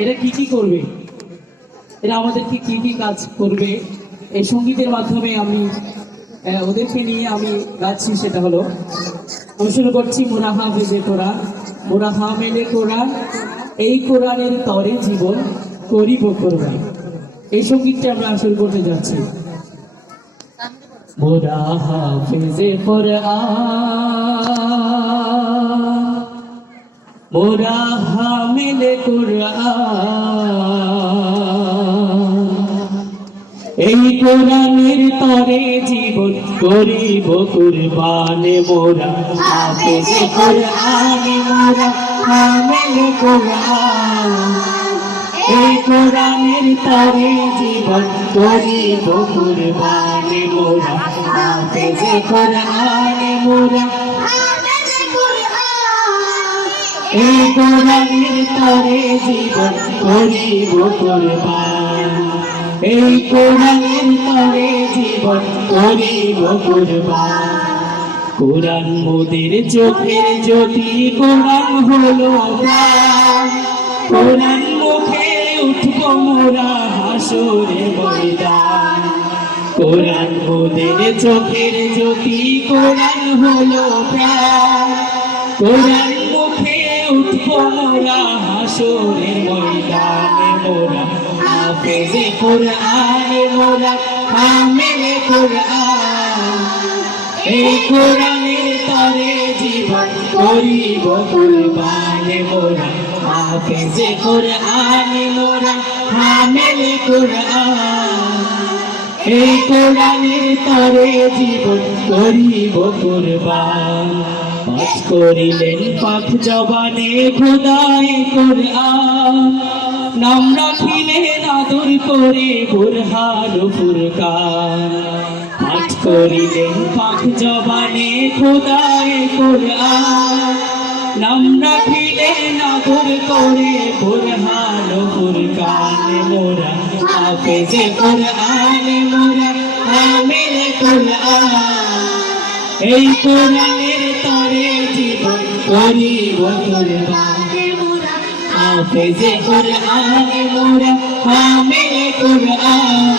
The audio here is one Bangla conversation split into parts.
এরা কি কি করবে, এরা আমাদেরকে কি কি কাজ করবে, এই সঙ্গীতের মাধ্যমে আমি ওদেরকে নিয়ে আমি গাচ্ছি। সেটা হলো, আমি শুরু করছি মোরা হাফেজে কোরআন, মোরা হামেলে কোরআন, এই কোরআনের তরে জীবন করিব কোরবান। এই সঙ্গীতটা আমরা শুরু করতে যাচ্ছি। মোরা হাফেজে কোরআন, মোরা হামেলে কোরআন, এই কোরআনের তরে জীবন করিব কুরবান। মোরা হাফেজে কোরআন, মোরা হামেলে কোরআন, এই কোরআনের তরে জীবন করিব কুরবান। মোরা হাফেজে কোরআন, মোরা এই কোরআনের তরে জীবন করিব কুরবান, এই কোরআনের তরে জীবন করিব কুরবান। কোরআন মোদের চোখের জ্যোতি, কোরআন হলো প্রাণ, কোরআন মুখে উঠব মোরা হাসরে ময়দান। কোরআন মোদের চোখের জ্যোতি, কোরআন হলো প্রাণ, কোরআন মুখে উঠব মোরা হাসরের ময়দানে। মোরা হাফেজে কোরআন, মোরা হামেলে কোরআন, এই কোরআনের তরে জীবন করিব কুরবান। মোরা হাফেজে কোরআন, মোরা হামেলে কোরআন, এই কোরআনের তরে জীবন করিব কুরবান। পাঠ করিলেন পাক জবানে খোদায়ে কোরআন, নাম রাখিলেন আদর করে বুরহান ফুরকান। পাঠ করিলেন পাক জবানে খোদায়ে কোরআন, নাম রাখিলেন আদর করে বুরহান ফুরকান। মোরা হাফেজে কোরআন, মোরা হামেলে কোরআন, এই কোরআনের তরে জীবন করিব কুরবান। হাফেজে কোরআন, মোরা হামেলে কোরআন,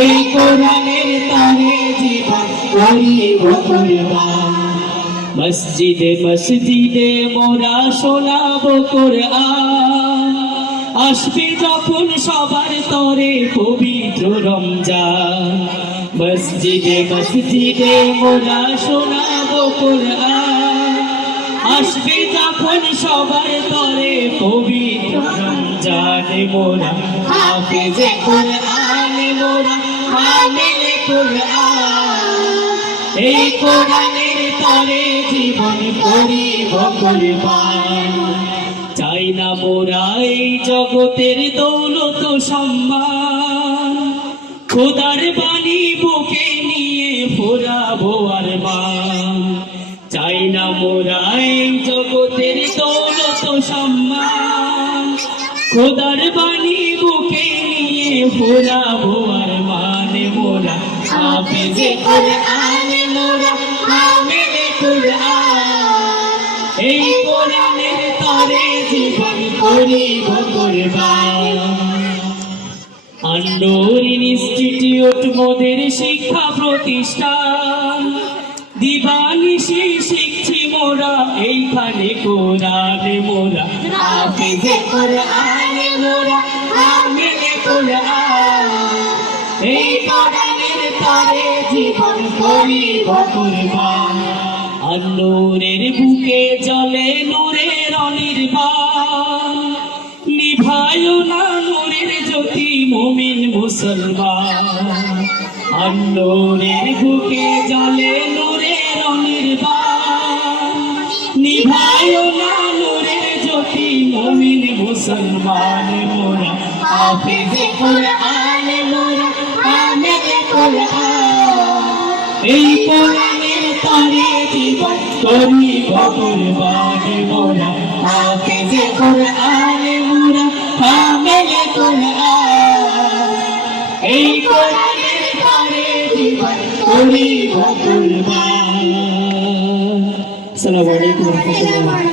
এই কোরআনের তরে জীবন করিব কুরবান। মসজিদে মসজিদে মোরা শোনাব কোরআন, আসবে যখন সবার তরে পবিত্র রমজান। মসজিদে মসজিদে মোরা শোনাব কোরআন, আসবে যখন সবার তরে পবিত্র রমজান। মোরা হাফেজে কোরআন, মোরা হামেলে কোরআন, এই কোরআনের তরে জীবন করিব কুরবান। চাই না মোরা এই জগতের দৌলত সম্মান, খোদার বাণী বুকে নিয়ে ফোরাবো আরমান। চাই না মোরা এই জগতের দৌলত সম্মান, খোদার বাণী বুকে নিয়ে ফোরাবো আরমান। মোরা হাফেজে কোরআন, মোরা হামেলে কোরআন, এই কোরআনের তরে জীবন করিব কুরবান। আন-নূর ইনস্টিটিউট মোদের শিক্ষা প্রতিষ্ঠান, দিবানিশি শিখছি মোরা এইখানে কোরআন। মোরা হাফেজে কোরআন, মোরা হামেলে কোরআন, এই কোরআনের তরে জীবন করিব কুরবান। আন-নূরের বুকে জ্বলে নূরের অনির্বাণ, নিভায়ো না নূরের জ্যোতি মুমিন মুসলমান। আন-নূরের বুকে জ্বলে নূরের অনির্বাণ, নিভায়ো না নূরের জ্যোতি মুমিন মুসলমান। মোরা হাফেজে কোরআন, মোরা হামেলে কোরআন, এই কোরআনের তরে জীবন করিব কুরবান। মোরা হাফেজে কোরআন, মোরা হামেলে কোরআন, এই কোরআনের তরে জীবন করিব কুরবান। আসসালামু আলাইকুম ওয়া রাহমাতুল্লাহ।